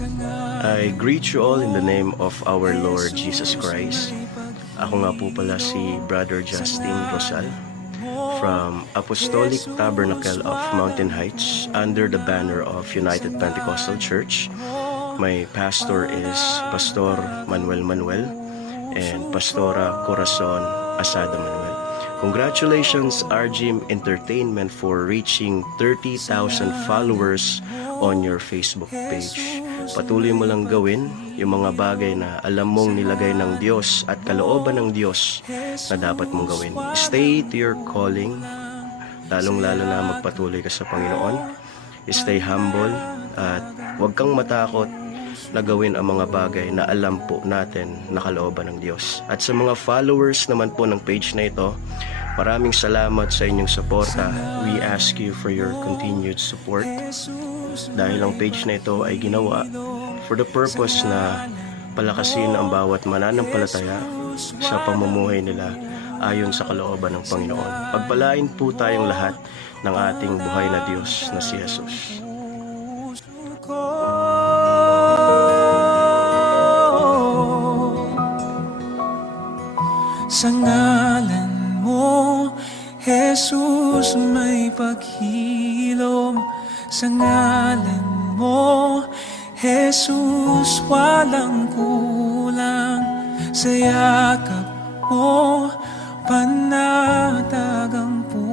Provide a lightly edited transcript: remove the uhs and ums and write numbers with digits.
I greet you all in the name of our Lord Jesus Christ. Ako nga po pala si Brother Justin Rosal from Apostolic Tabernacle of Mountain Heights under the banner of United Pentecostal Church. My pastor is Pastor Manuel and Pastora Corazon Asada Manuel. Congratulations RGM Entertainment for reaching 30,000 followers on your Facebook page. Patuloy mo lang gawin yung mga bagay na alam mong nilagay ng Diyos at kalooban ng Diyos na dapat mong gawin. Stay to your calling, lalong-lalo na magpatuloy ka sa Panginoon. Stay humble at huwag kang matakot na gawin ang mga bagay na alam po natin na kalooban ng Diyos. At sa mga followers naman po ng page na ito, maraming salamat sa inyong suporta. We ask you for your continued support dahil ang page na ito ay ginawa for the purpose na palakasin ang bawat mananampalataya sa pamumuhay nila ayon sa kalooban ng Panginoon. Pagpalain po tayong lahat ng ating buhay na Diyos na si Jesus. Sa ngalan mo, Jesus, may paghilom. Sa ngalan mo, Jesus, walang kulang. Sa yakap mo, panatag ang puso.